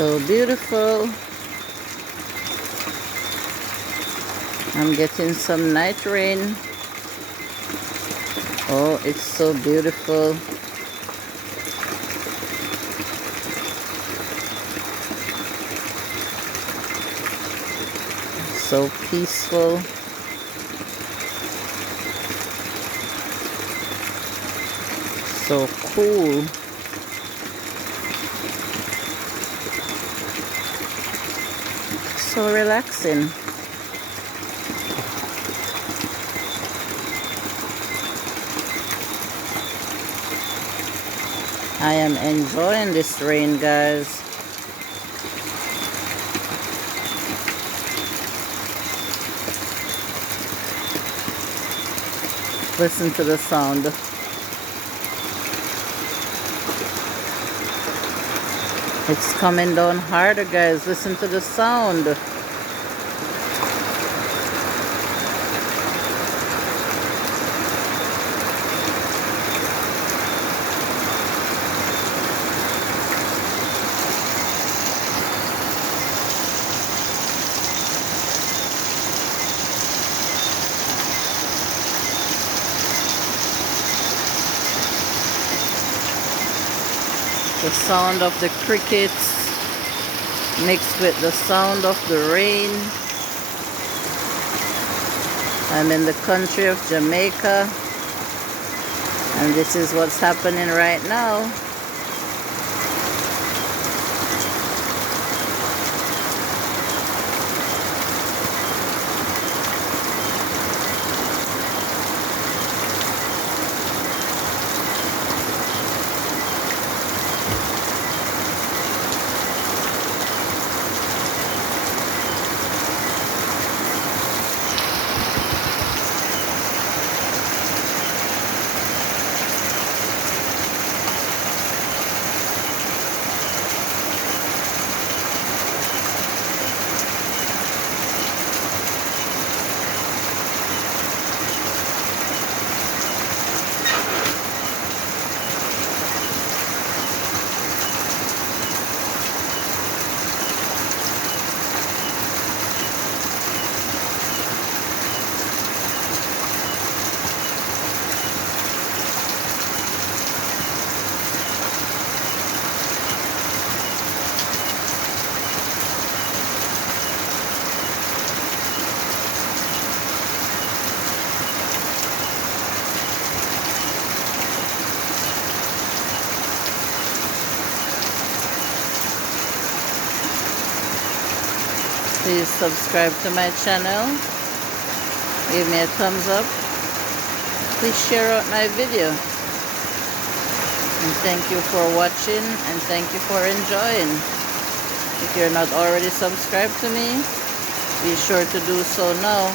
So beautiful. I'm getting some night rain. Oh, it's so beautiful. So peaceful. So cool. So relaxing. I am enjoying this rain, guys. Listen to the sound. It's coming down harder, guys. Listen to the sound. The sound of the crickets mixed with the sound of the rain. I'm in the country of Jamaica, and this is what's happening right now. Please subscribe to my channel. Give me a thumbs up. Please share out my video. And thank you for watching, and thank you for enjoying. If you're not already subscribed to me, be sure to do so now.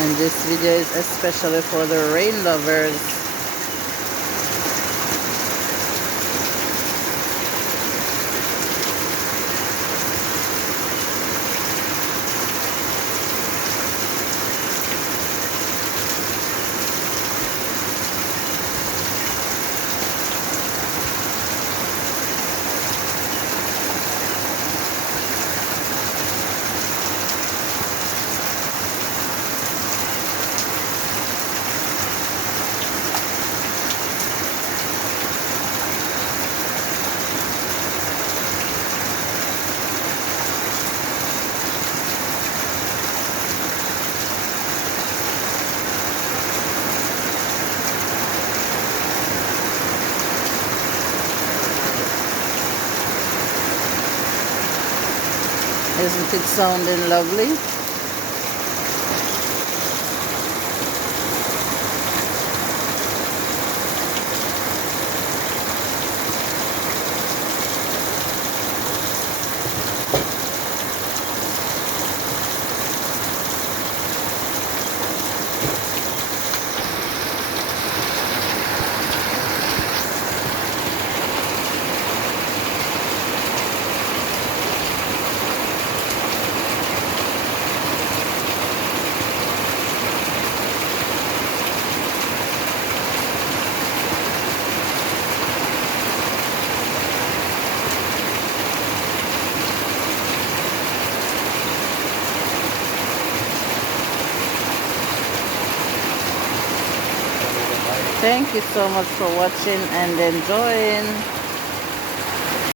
And this video is especially for the rain lovers. Isn't it sounding lovely? Thank you so much for watching and enjoying.